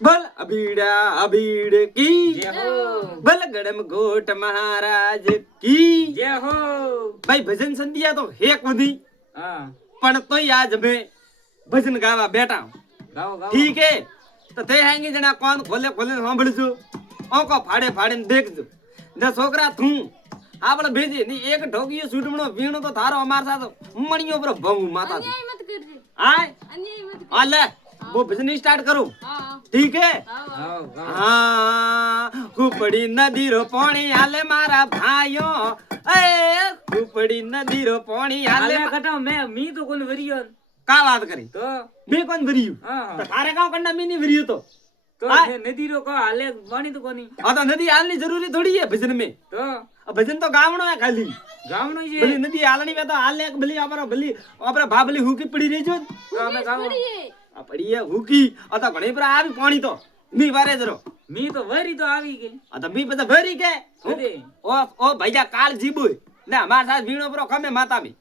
ભલ અબીડા અબીડ કી જય હો ભલ ગડમ ગોટ મહારાજ કી જય હો ભાઈ ભજન સંધ્યા તો હેક વધી હા પણ તોય આજ અમે ભજન ગાવા બેઠા ગાઓ ગાઓ ઠીક હે તો તે હાંગી જણા કોણ ખોલે ખોલે સાંભળજો ઓકો ફાડે ફાડે દેખજો ને છોકરા તું આપણે ભેજી ની એક ઢોકીયો સુડમણો વીણો તો થારો અમાર સાથે મણિયો પર ભવ માતા अन्याय मत करजे આય अन्याय मत कर આ લે वो भजन स्टार्ट करूं हाँ ठीक है हाँ ગાઓ ગાઓ हाँ कुपड़ी नदी रो पानी आले मारा भाइयों ए कुपड़ी नदी रो पानी आले આલે કટાવ મે મી તો કોણ વરિયો का बात करी તો मैं कौन वरियू હા तो थारे गांव कंडा में नहीं वरियू तो તો હા. નદી રો કો હાલે વાણી તો કોની आ तो नदी आलनी जरूरी थोड़ी है भजन में તો अब भजन तो गावणो है खाली ગામનો છે भली नदी आलनी में तो आले एक भली अपरा भाभली हुकी पड़ी रही जो તો અમે ગામો पढ़िए आ पड़ी है हुकी आ तो घणी पर आवी पानी तो मी वारे जरो મી તો વરી તો આવી ગઈ आ तो मी पता भरी के અરે ओ भैया काल जीबू ने हमारे साथ वीणो पर कमे माता में